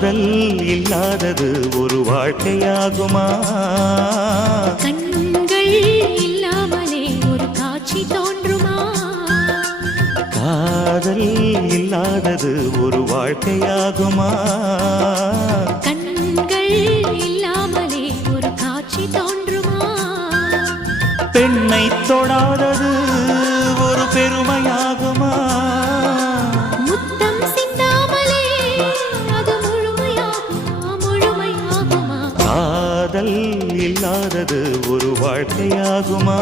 காதல் இல்லாதது ஒரு வாழ்க்கையாகுமா? கண்கள் இல்லாமலே ஒரு காட்சி தோன்றுமா? காதல் இல்லாதது ஒரு வாழ்க்கையாகுமா? கண்கள் இல்லாமலே ஒரு காட்சி தோன்றுமா? பெண்ணை தொடாதது ஒரு பெருமையாகுமா? முத்தம் சிந்தாமலே அது முழுமையாகுமா? முழுமையாகுமா? காதல் இல்லாதது ஒரு வாழ்க்கையாகுமா?